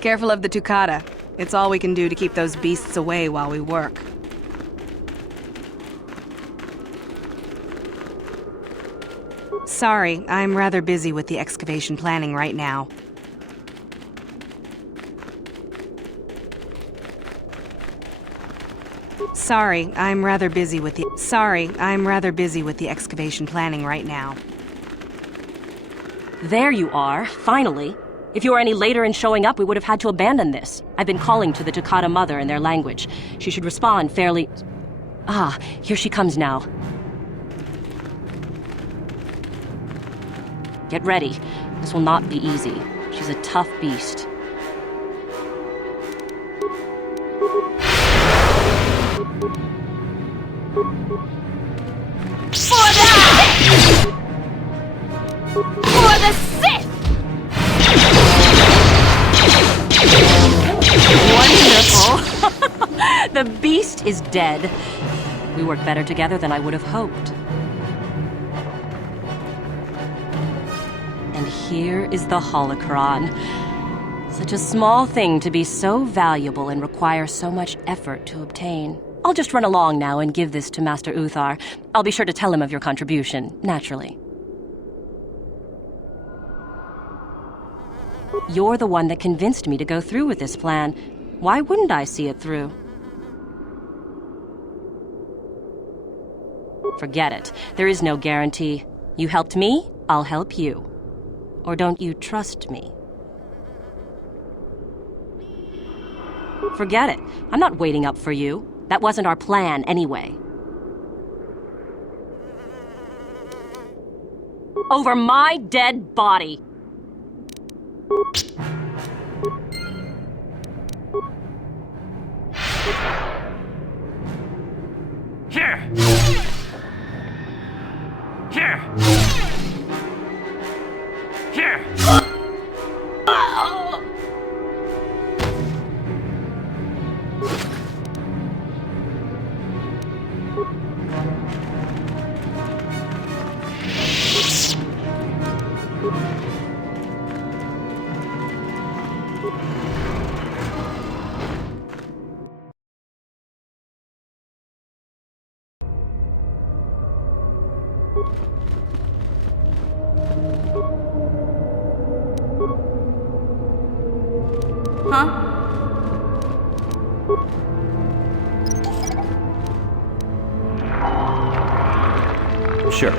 Careful of the tucata. It's all we can do to keep those beasts away while we work. Sorry, I'm rather busy with the excavation planning right now. Sorry, I'm rather busy with the excavation planning right now. There you are, finally. If you were any later in showing up, we would have had to abandon this. I've been calling to the Takata mother in their language. She should respond fairly... Ah, here she comes now. Get ready. This will not be easy. She's a tough beast. For the Sith! Wonderful! The beast is dead. We work better together than I would have hoped. And here is the holocron. Such a small thing to be so valuable and require so much effort to obtain. I'll just run along now and give this to Master Uthar. I'll be sure to tell him of your contribution, naturally. You're the one that convinced me to go through with this plan. Why wouldn't I see it through? Forget it. There is no guarantee. You helped me, I'll help you. Or don't you trust me? Forget it. I'm not waiting up for you. That wasn't our plan anyway. Over my dead body! Here! Here! Here! Huh? Sure.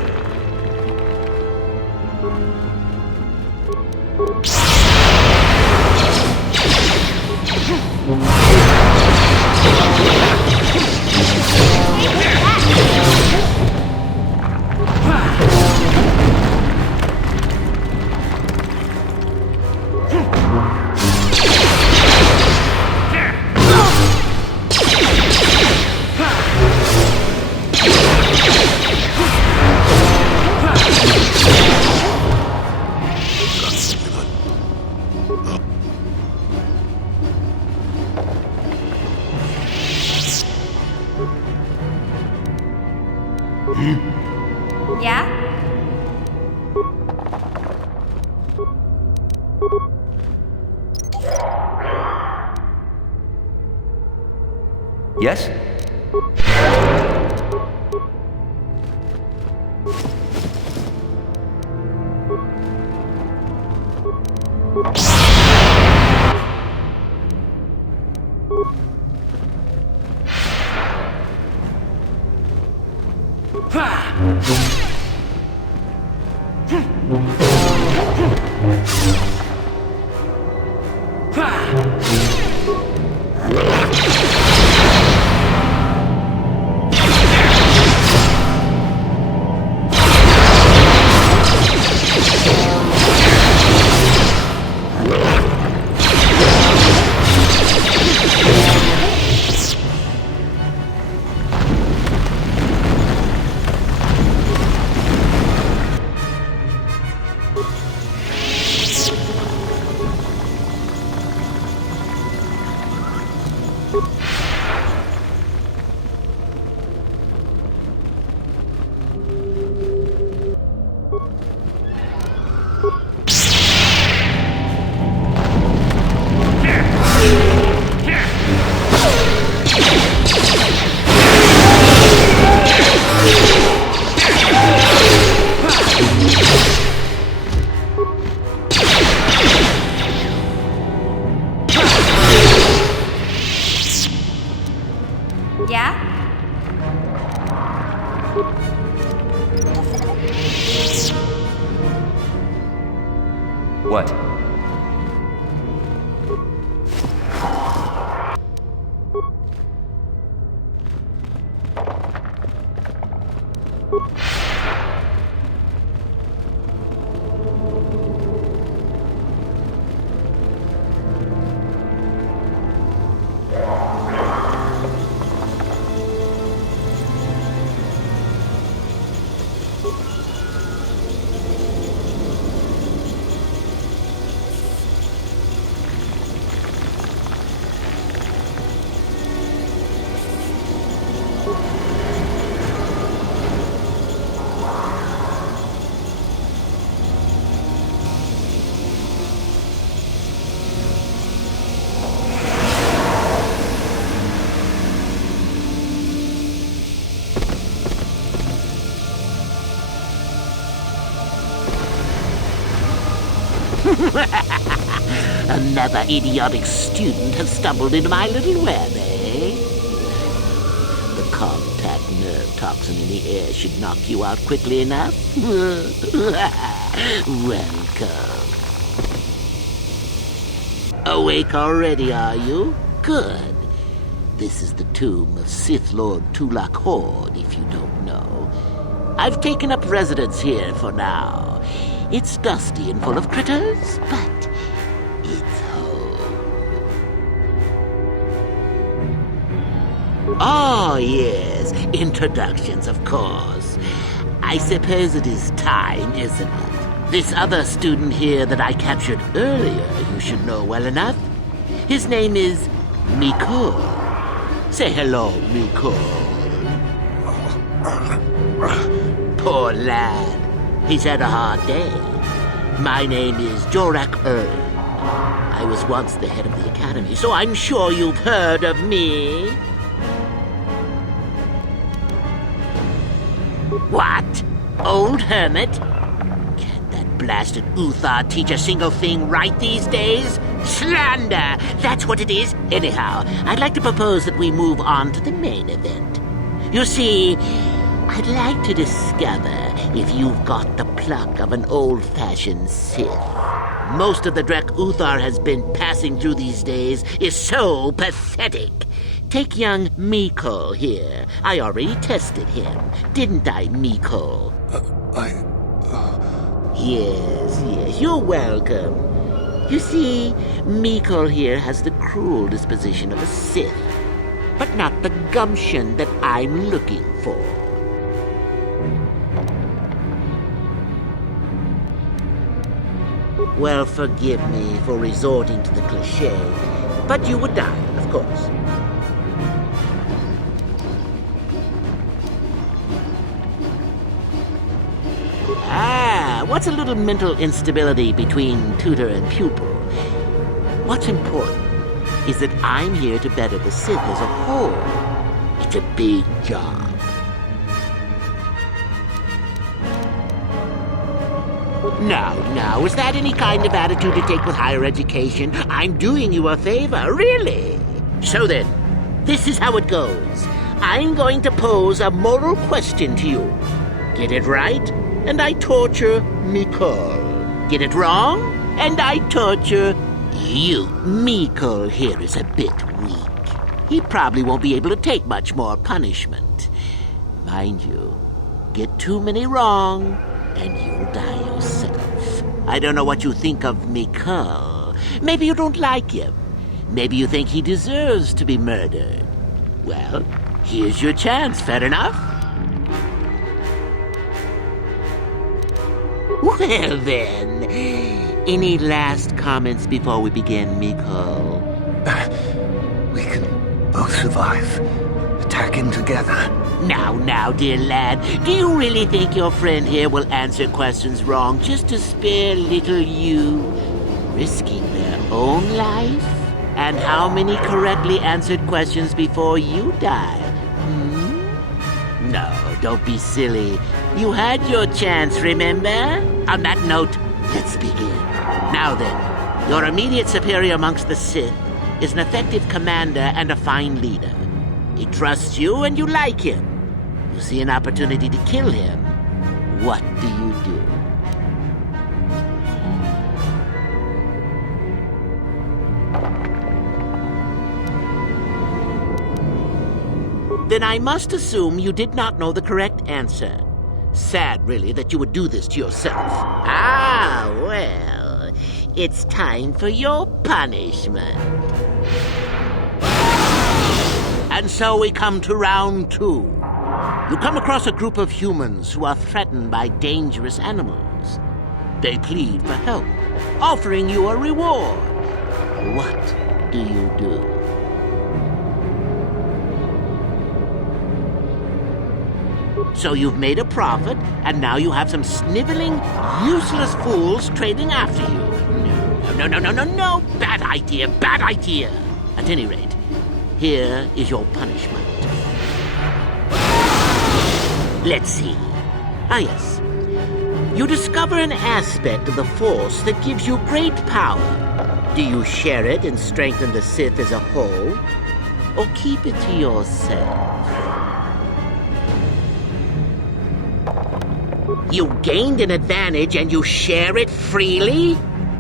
Yeah? Yes? What? Another idiotic student has stumbled into my little web, eh? The contact nerve toxin in the air should knock you out quickly enough. Welcome. Awake already, are you? Good. This is the tomb of Sith Lord Tulak Horde, if you don't know. I've taken up residence here for now. It's dusty and full of critters, but it's home. Oh, yes, introductions, of course. I suppose it is time, isn't it? This other student here that I captured earlier, you should know well enough. His name is Mikul. Say hello, Mikul. Poor lad. He's had a hard day. My name is Jorak Erd. I was once the head of the academy, so I'm sure you've heard of me. What? Old hermit? Can't that blasted Uthar teach a single thing right these days? Slander! That's what it is. Anyhow, I'd like to propose that we move on to the main event. You see, I'd like to discover if you've got the pluck of an old-fashioned Sith. Most of the Drek Uthar has been passing through these days is so pathetic. Take young Mikul here. I already tested him, didn't I, Mikul? Yes, you're welcome. You see, Mikul here has the cruel disposition of a Sith, but not the gumption that I'm looking for. Well, forgive me for resorting to the cliché, but you would die, of course. What's a little mental instability between tutor and pupil? What's important is that I'm here to better the Sith as a whole. It's a big job. Now, is that any kind of attitude to take with higher education? I'm doing you a favor, really. So then, this is how it goes. I'm going to pose a moral question to you. Get it right, and I torture Mikul. Get it wrong, and I torture you. Mikul here is a bit weak. He probably won't be able to take much more punishment. Mind you, get too many wrong, and you'll die yourself. I don't know what you think of Mikul. Maybe you don't like him. Maybe you think he deserves to be murdered. Well, here's your chance, fair enough? Well then, any last comments before we begin, Mikul? We can both survive. Attacking together. Now, dear lad, do you really think your friend here will answer questions wrong just to spare little you, risking their own life? And how many correctly answered questions before you die? No, don't be silly. You had your chance, remember? On that note, let's begin. Now then, your immediate superior amongst the Sith is an effective commander and a fine leader. He trusts you and you like him. You see an opportunity to kill him. What do you do? Then I must assume you did not know the correct answer. Sad, really, that you would do this to yourself. Ah, well, it's time for your punishment. And so we come to round 2. You come across a group of humans who are threatened by dangerous animals. They plead for help, offering you a reward. What do you do? So you've made a profit, and now you have some sniveling, useless fools trading after you. No. Bad idea, bad idea. At any rate, here is your punishment. Let's see. Ah, yes. You discover an aspect of the Force that gives you great power. Do you share it and strengthen the Sith as a whole? Or keep it to yourself? You gained an advantage and you share it freely?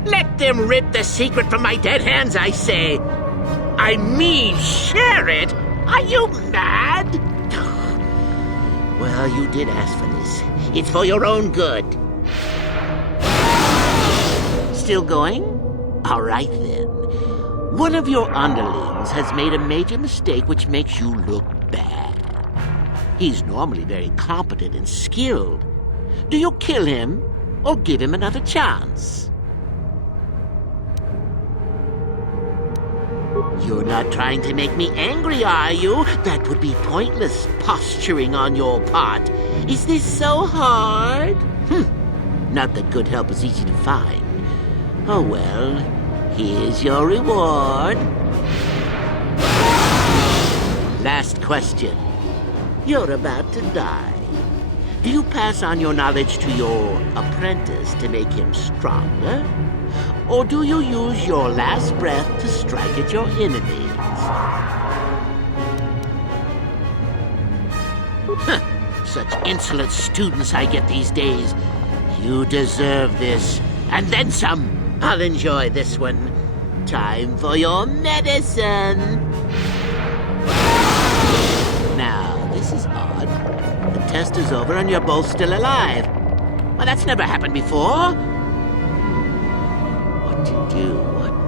Let them rip the secret from my dead hands, I say. I mean, share it? Are you mad? Well, you did ask for this. It's for your own good. Still going? All right, then. One of your underlings has made a major mistake which makes you look bad. He's normally very competent and skilled. Do you kill him or give him another chance? You're not trying to make me angry, are you? That would be pointless posturing on your part. Is this so hard? Not that good help is easy to find. Oh well, here's your reward. Last question. You're about to die. Do you pass on your knowledge to your apprentice to make him stronger? Or do you use your last breath to strike at your enemies? Such insolent students I get these days. You deserve this, and then some. I'll enjoy this one. Time for your medicine. Now, this is odd. The test is over and you're both still alive. Well, that's never happened before. What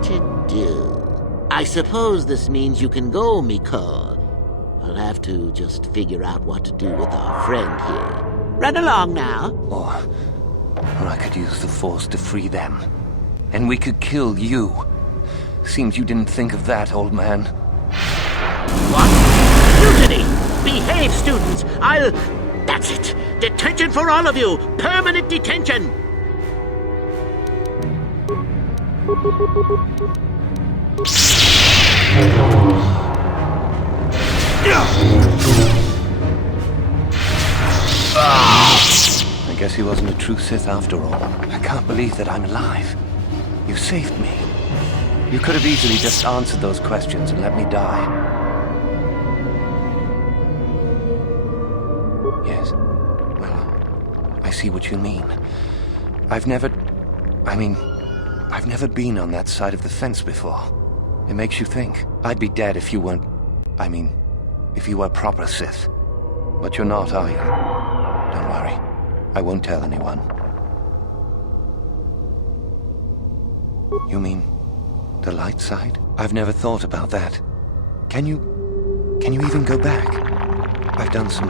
to do? I suppose this means you can go, Miko. I'll have to just figure out what to do with our friend here. Run along now. Or I could use the Force to free them. And we could kill you. Seems you didn't think of that, old man. What? Mutiny! Behave, students! That's it! Detention for all of you! Permanent detention! I guess he wasn't a true Sith after all. I can't believe that I'm alive. You saved me. You could have easily just answered those questions and let me die. Yes. Well, I see what you mean. I've never been on that side of the fence before. It makes you think. I'd be dead if you weren't... if you were proper Sith. But you're not, are you? Don't worry. I won't tell anyone. You mean the light side? I've never thought about that. Can you even go back? I've done some...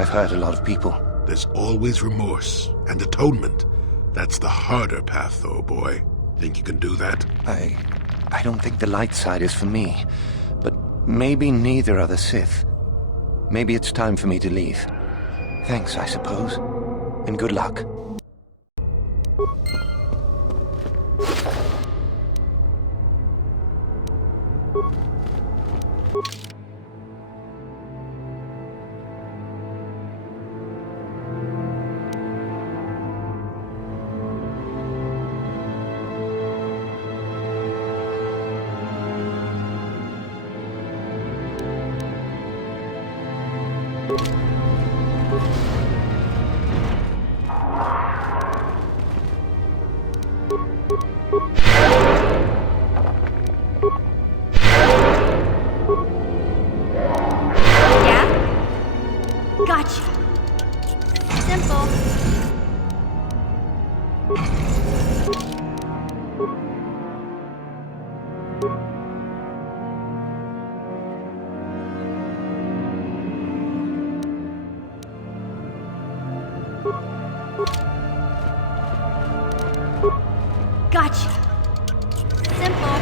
I've hurt a lot of people. There's always remorse and atonement. That's the harder path, though, boy. Think you can do that? I don't think the light side is for me. But maybe neither are the Sith. Maybe it's time for me to leave. Thanks, I suppose. And good luck. Gotcha. Simple.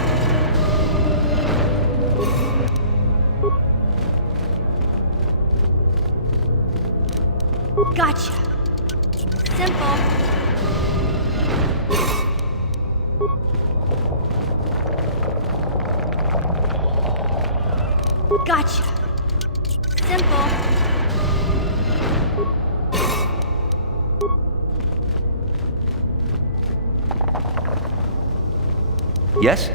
Gotcha. Simple. Gotcha. Simple. Yes?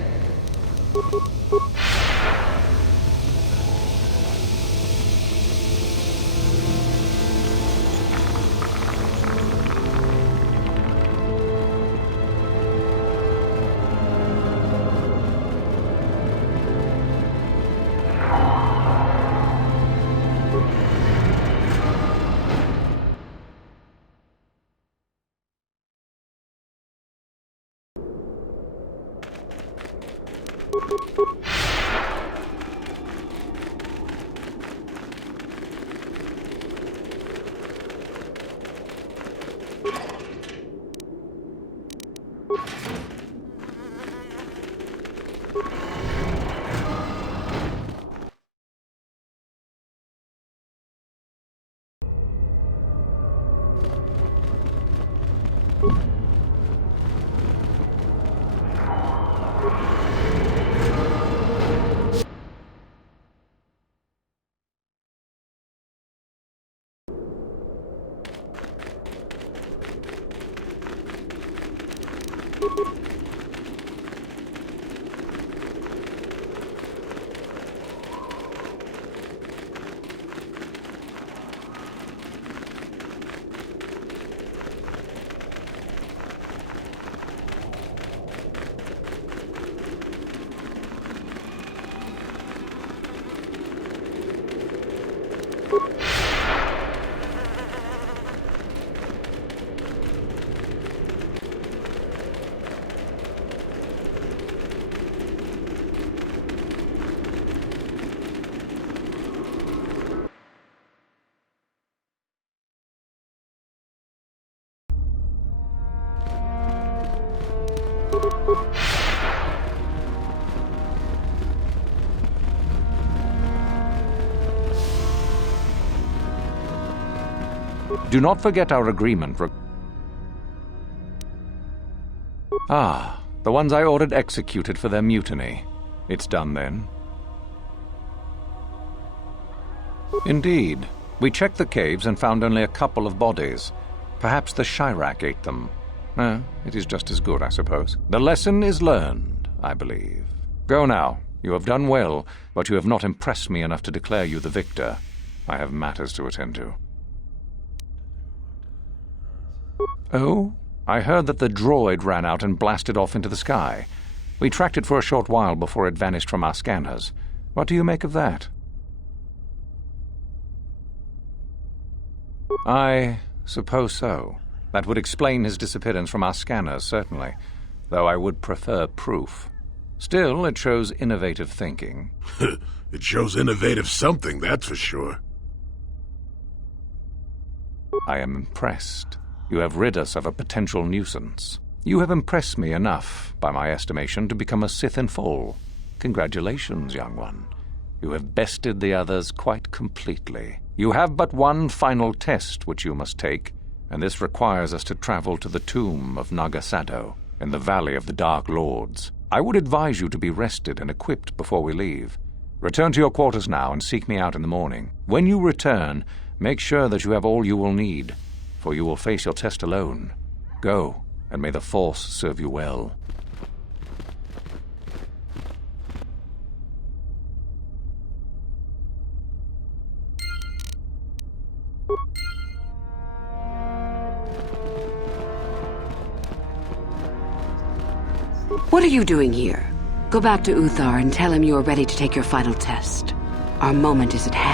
Do not forget our agreement. The ones I ordered executed for their mutiny. It's done then. Indeed. We checked the caves and found only a couple of bodies. Perhaps the Chirac ate them. It is just as good, I suppose. The lesson is learned, I believe. Go now. You have done well, but you have not impressed me enough to declare you the victor. I have matters to attend to. Oh? I heard that the droid ran out and blasted off into the sky. We tracked it for a short while before it vanished from our scanners. What do you make of that? I suppose so. That would explain his disappearance from our scanners, certainly, though I would prefer proof. Still, it shows innovative thinking. It shows innovative something, that's for sure. I am impressed. You have rid us of a potential nuisance. You have impressed me enough, by my estimation, to become a Sith in full. Congratulations, young one. You have bested the others quite completely. You have but one final test which you must take, and this requires us to travel to the tomb of Nagasado, in the Valley of the Dark Lords. I would advise you to be rested and equipped before we leave. Return to your quarters now and seek me out in the morning. When you return, make sure that you have all you will need, for you will face your test alone. Go, and may the Force serve you well. What are you doing here? Go back to Uthar and tell him you are ready to take your final test. Our moment is at hand.